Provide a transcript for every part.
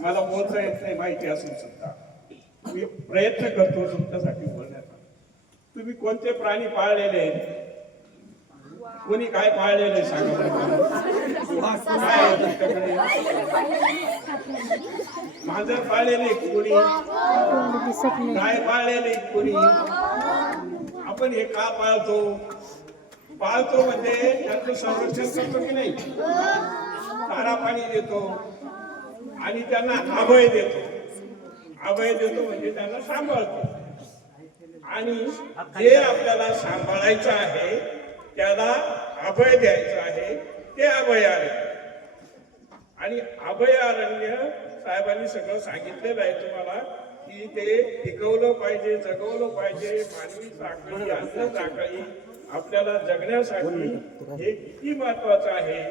मला बोलता येत नाही माहिती असून सुद्धा मी प्रयत्न करतो तुमच्यासाठी बोलण्याचा. तुम्ही कोणते प्राणी पाळलेले आहेत? कोणी काय पाळलेलं आहे सांगा बरं. काय आहे तुमच्याकडे? मांजर पाळलेले कोणी? गाय पाळलेले कोणी? आपण हे का पाळतो? पाळतो म्हणजे त्यांचं संरक्षण करतो की नाही, चारा पाणी देतो आणि त्यांना अभय देतो. अभय देतो म्हणजे त्यांना सांभाळतो. आणि जे आपल्याला सांभाळायचं आहे त्याला अभय द्यायचं आहे ते अभयारण्य. आणि अभयारण्य साहेबांनी सगळं सांगितलेलं आहे तुम्हाला की ते टिकवलं पाहिजे, जगवलं पाहिजे. मानवी साखळी, अन्न साखळी आपल्याला जगण्यासाठी हे किती महत्वाचं आहे.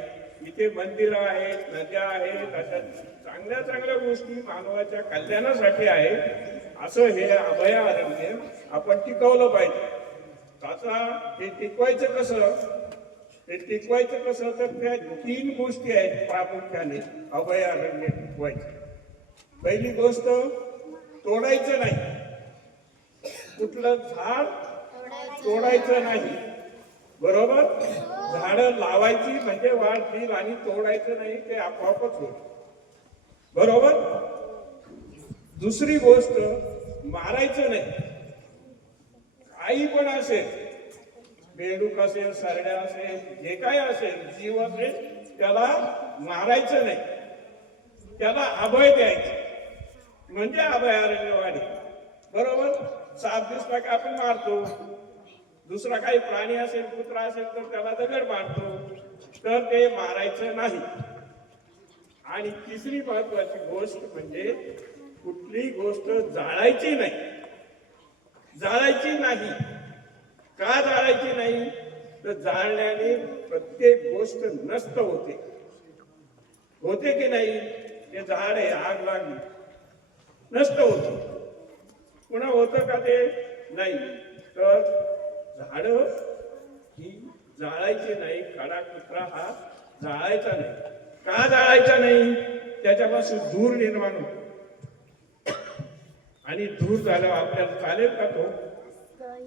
इथे मंदिरं आहेत, नद्या आहेत, अशा चांगल्या चांगल्या गोष्टी मानवाच्या कल्याणासाठी आहेत. असं हे अभयारण्य आपण टिकवलं पाहिजे. आता हे टिकवायचं कसं? हे टिकवायचं कसं तर त्या 3 गोष्टी आहेत प्रामुख्याने अभयारण्य टिकवायचे. पहिली गोष्ट, तोडायचं नाही. कुठलं झाड तोडायचं नाही, बरोबर? झाडं लावायची म्हणजे वाढतील आणि तोडायचं नाही, ते आपोआपच होईल, बरोबर? दुसरी गोष्ट, मारायचं नाही. काही पण असेल, बेडूक असेल, सरड्या असेल, जे काय असेल, जीव असेल, त्याला मारायचं नाही, त्याला अभय द्यायचं म्हणजे अभयारण्य वाढेल, बरोबर? साप दिसला की आपण मारतो. दुसरा काही प्राणी असेल, कुत्रा असेल तर त्याला दगड मारतो, तर ते मारायचं नाही. आणि तिसरी महत्वाची गोष्ट म्हणजे कुठली गोष्ट जाळायची नाही. जाळायची नाही. का जाळायची नाही? तर जाळण्याने प्रत्येक गोष्ट नष्ट होते. होते की नाही? ते झाड आहे, आग लागली नष्ट होतं. पुन्हा होतं का ते? नाही. तर झाड ही जाळायची नाही. खडा कुत्रा हा जाळायचा नाही. का जाळायचा नाही? त्याच्यापासून धूर निर्माण होतो आणि धूर झाल्यावर आपल्याला चालेल का तो?